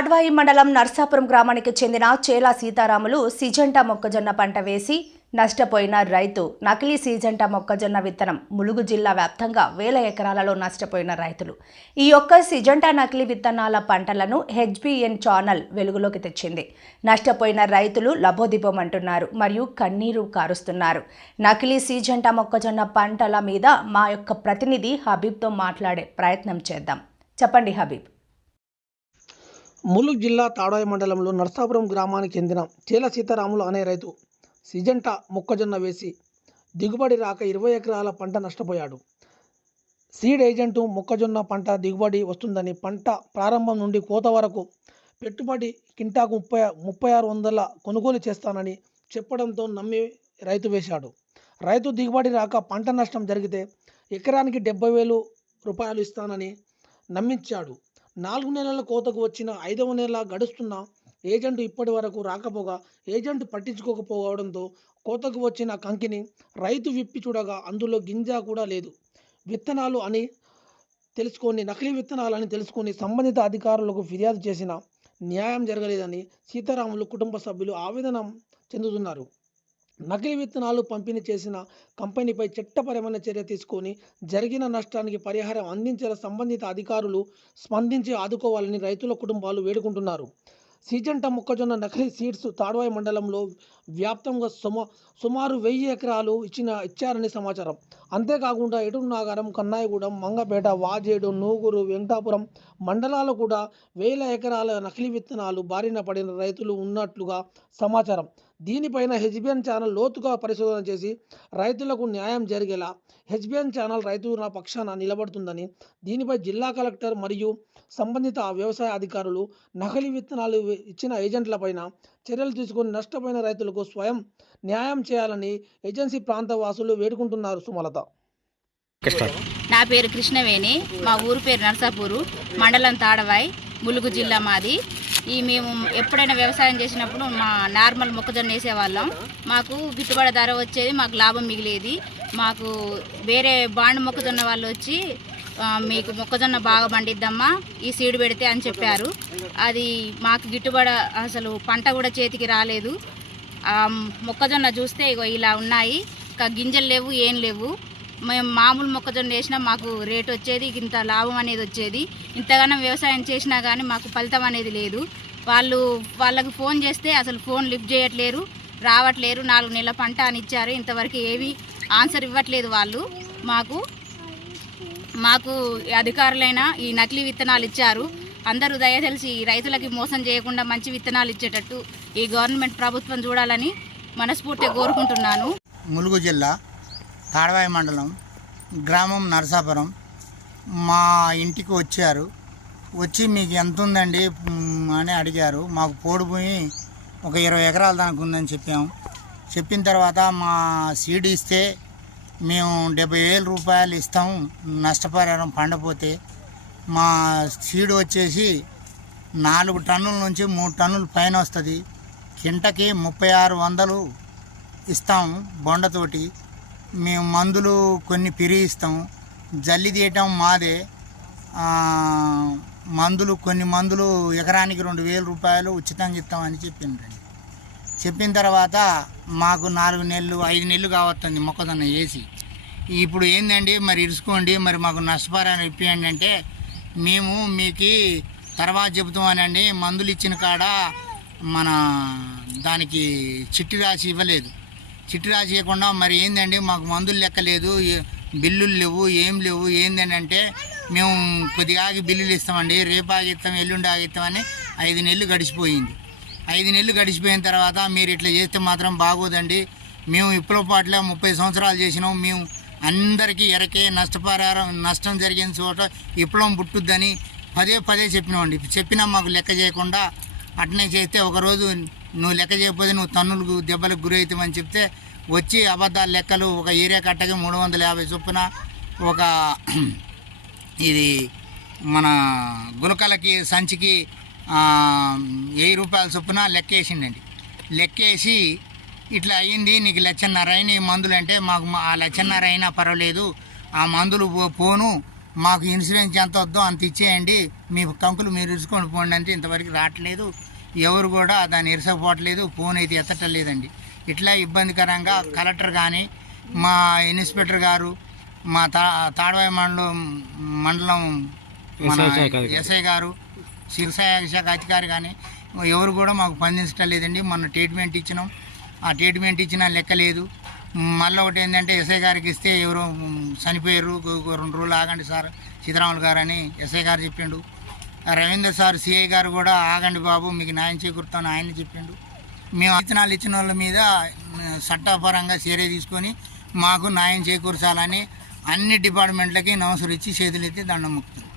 తాడ్వాయి మండలం నర్సాపురం గ్రామానికి చెందిన చేలా సీతారాములు సిజంటా మొక్కజొన్న పంట వేసి నష్టపోయిన రైతు నకిలీ సీజంటా మొక్కజొన్న విత్తనం ములుగు జిల్లా వ్యాప్తంగా వేల ఎకరాలలో నష్టపోయిన రైతులు. ఈ యొక్క సిజంటా నకిలీ విత్తనాల పంటలను హెచ్బిఎన్ ఛానల్ వెలుగులోకి తెచ్చింది. నష్టపోయిన రైతులు లబోదిబోమంటున్నారు మరియు కన్నీరు కారుస్తున్నారు. నకిలీ సీజంటా మొక్కజొన్న పంటల మీద మా యొక్క ప్రతినిధి హబీబ్తో మాట్లాడే ప్రయత్నం చేద్దాం. చెప్పండి హబీబ్. ములుగు జిల్లా తాడాయి మండలంలో నర్సాపురం గ్రామానికి చెందిన చేల సీతారాములు అనే రైతు సిజంటా మొక్కజొన్న వేసి దిగుబడి రాక ఇరవై ఎకరాల పంట నష్టపోయాడు. సీడ్ ఏజెంటు మొక్కజొన్న పంట దిగుబడి వస్తుందని పంట ప్రారంభం నుండి కోత వరకు పెట్టుబడి కింటాకు ముప్పై ముప్పై ఆరు వందల కొనుగోలు చేస్తానని చెప్పడంతో నమ్మి రైతు వేశాడు. రైతు దిగుబడి రాక పంట నష్టం జరిగితే ఎకరానికి డెబ్బై వేలు రూపాయలు ఇస్తానని నమ్మించాడు. నాలుగు నెలల కోతకు వచ్చిన ఐదవ నెల గడుస్తున్న ఏజెంట్ ఇప్పటి వరకు రాకపోగా ఏజెంట్ పట్టించుకోకపోవడంతో కోతకు వచ్చిన కంకిని రైతు విప్పి చూడగా అందులో గింజ కూడా లేదు. విత్తనాలు అని తెలుసుకొని నకిలీ విత్తనాలని తెలుసుకొని సంబంధిత అధికారులకు ఫిర్యాదు చేసిన న్యాయం జరగలేదని సీతారాములు కుటుంబ సభ్యులు ఆవేదన చెందుతున్నారు. నకిలీ విత్తనాలు పంపిణీ చేసిన కంపెనీపై చట్టపరమైన చర్య తీసుకొని జరిగిన నష్టానికి పరిహారం అందించేలా సంబంధిత అధికారులు స్పందించి ఆదుకోవాలని రైతుల కుటుంబాలు వేడుకుంటున్నారు. సీజంట మొక్కజొన్న నకిలీ సీడ్స్ తాడ్వాయి మండలంలో వ్యాప్తంగా సుమ సుమారు వెయ్యి ఎకరాలు ఇచ్చిన ఇచ్చారని సమాచారం. అంతేకాకుండా ఎటు నాగారం కన్నాయగూడెం మంగపేట వాజేడు నూగురు వెంకటాపురం మండలాలు కూడా వేల ఎకరాల నకిలీ విత్తనాలు బారిన పడిన రైతులు ఉన్నట్లుగా సమాచారం. దీనిపైన హెచ్బిఎన్ ఛానల్ లోతుగా పరిశోధన చేసి రైతులకు న్యాయం జరిగేలా హెచ్బిఎన్ ఛానల్ రైతుల పక్షాన నిలబడుతుందని దీనిపై జిల్లా కలెక్టర్ మరియు సంబంధిత వ్యవసాయ అధికారులు నకిలీ విత్తనాలు ఇచ్చిన ఏజెంట్లపైన చర్యలు తీసుకొని నష్టపోయిన రైతులకు స్వయం న్యాయం చేయాలని ఏజెన్సీ ప్రాంత వాసులు వేడుకుంటున్నారు సుమలత. నా పేరు కృష్ణవేణి మా ఊరు పేరు నర్సాపూరు మండలం తాడవాయి ములుగు జిల్లా మాది. ఈ మేము ఎప్పుడైనా వ్యవసాయం చేసినప్పుడు మా నార్మల్ మొక్కజొన్న వేసేవాళ్ళం. మాకు గిట్టుబడి ధర వచ్చేది మాకు లాభం మిగిలేది. మాకు వేరే బాండ్ మొక్కజొన్న వాళ్ళు వచ్చి మీకు మొక్కజొన్న బాగా పండిద్దమ్మా ఈ సీడ్ పెడితే అని చెప్పారు. అది మాకు గిట్టుబడి అసలు పంట కూడా చేతికి రాలేదు. మొక్కజొన్న చూస్తే ఇగో ఇలా ఉన్నాయి. ఇంకా గింజలు లేవు ఏం లేవు. మేము మామూలు మొక్కజొన్న వేసినా మాకు రేట్ వచ్చేది ఇంత లాభం అనేది వచ్చేది. ఇంతగానో వ్యవసాయం చేసినా కానీ మాకు ఫలితం అనేది లేదు. వాళ్ళు వాళ్ళకు ఫోన్ చేస్తే అసలు ఫోన్ లిఫ్ట్ చేయట్లేరు రావట్లేరు. నాలుగు నెలల పంట అని ఇచ్చారు. ఇంతవరకు ఏవి ఆన్సర్ ఇవ్వట్లేదు వాళ్ళు. మాకు మాకు అధికారులైనా అధికారులైన ఈ నకిలీ విత్తనాలు ఇచ్చారు. అందరూ దయతెలిసి రైతులకి మోసం చేయకుండా మంచి విత్తనాలు ఇచ్చేటట్టు ఈ గవర్నమెంట్ ప్రభుత్వం చూడాలని మనస్ఫూర్తిగా కోరుకుంటున్నాను. ములుగు జిల్లా తాడవాయి మండలం గ్రామం నరసాపురం. మా ఇంటికి వచ్చారు. వచ్చి మీకు ఎంత ఉందండి? అని అడిగారు. మాకు పోడు ఒక ఇరవై ఎకరాల దానికి ఉందని చెప్పాము. చెప్పిన తర్వాత మా సీడ్ ఇస్తే మేము డెబ్బై వేల రూపాయలు ఇస్తాము నష్టపరిహారం పండపోతే మా సీడ్ వచ్చేసి నాలుగు టన్నుల నుంచి మూడు టన్నుల పైన వస్తుంది. కింటకి ముప్పై ఆరు వందలు ఇస్తాము బొండతోటి. మేము మందులు కొన్ని పిరి జల్లి తీయటం మాదే. మందులు కొన్ని మందులు ఎకరానికి రెండు వేల రూపాయలు ఉచితంగా ఇస్తామని చెప్పిండ్రండి చెప్పిన తర్వాత మాకు నాలుగు నెలలు ఐదు నెలలు కావస్తుంది మొక్కజొన్న వేసి. ఇప్పుడు ఏందండి మరి ఇరుసుకోండి మరి మాకు నష్టపరిహారం ఇప్పియండి అంటే మేము మీకు తర్వాత చెబుతామనండి మందులు ఇచ్చిన కాడ మన దానికి చిట్టి రాసి ఇవ్వలేదు. చిట్టి రాసేయకుండా మరి ఏందండి మాకు మందులు లెక్కలేదు బిల్లులు లేవు ఏం లేవు ఏందని అంటే మేము కొద్దిగా బిల్లులు ఇస్తామండి. రేపు ఆగిస్తాం ఎల్లుండి ఆగిస్తామని ఐదు నెలలు గడిచిపోయింది. ఐదు నెలలు గడిచిపోయిన తర్వాత మీరు ఇట్లా చేస్తే మాత్రం బాగోదండి. మేము ఇప్పుడు పాటలే ముప్పై సంవత్సరాలు చేసినాం. మేము అందరికీ ఎరకే నష్టపరిహారం నష్టం జరిగిన చోట విప్లవం పుట్టుద్దని పదే పదే చెప్పినామండి. చెప్పినా మాకు లెక్క చేయకుండా అట్నే చేస్తే ఒకరోజు నువ్వు లెక్క చేయకపోతే నువ్వు తన్నులకు దెబ్బలకు గురవుతామని చెప్తే వచ్చి అబద్ధాలు లెక్కలు ఒక ఏరియా కట్టకి మూడు వందల యాభై చొప్పున ఒక ఇది మన గులకలకి సంచికి వెయ్యి రూపాయల చొప్పున లెక్కేసిండండి. లెక్కేసి ఇట్లా అయ్యింది నీకు లచ్చన్నర అయిన ఈ మందులు అంటే మాకు మా- ఆ లచ్చన్నర అయినా పర్వాలేదు. ఆ మందులు పోను మాకు ఇన్సూరెన్స్ ఎంత వద్దో అంత ఇచ్చేయండి. మీ కంకులు మీరు ఇరుచుకొని పోండి అంటే ఇంతవరకు రావట్లేదు. ఎవరు కూడా దాన్ని ఇరసకపోవట్లేదు ఫోన్ అయితే ఎత్తటం లేదండి ఇట్లా ఇబ్బందికరంగా కలెక్టర్ కానీ మా ఇన్స్పెక్టర్ గారు మా తా తాడవాయి మండలం మండలం మన ఎస్ఐ గారు శిరసాయ శాఖ అధికారి కానీ ఎవరు కూడా మాకు స్పందించడం లేదండి. మొన్న ట్రీట్మెంట్ ఇచ్చినాం. ఆ ట్రీట్మెంట్ ఇచ్చినా లెక్క లేదు. మళ్ళీ ఒకటి ఏంటంటే ఎస్ఐ గారికి ఇస్తే ఎవరో చనిపోయారు రెండు రోజులు ఆగండి సార్ సీతారాములు గారు అని ఎస్ఐ గారు చెప్పిండు. రవీంద్ర సార్ సిఐ గారు కూడా ఆగండి బాబు మీకు న్యాయం చేకూరుతాను ఆయన చెప్పిండు. మేము విత్తనాలు ఇచ్చిన వాళ్ళ మీద చట్టపరంగా చర్య తీసుకొని మాకు న్యాయం చేకూర్చాలని అన్ని డిపార్ట్మెంట్లకి నవసరం ఇచ్చి చేతులెత్తి దండం ముక్తుంది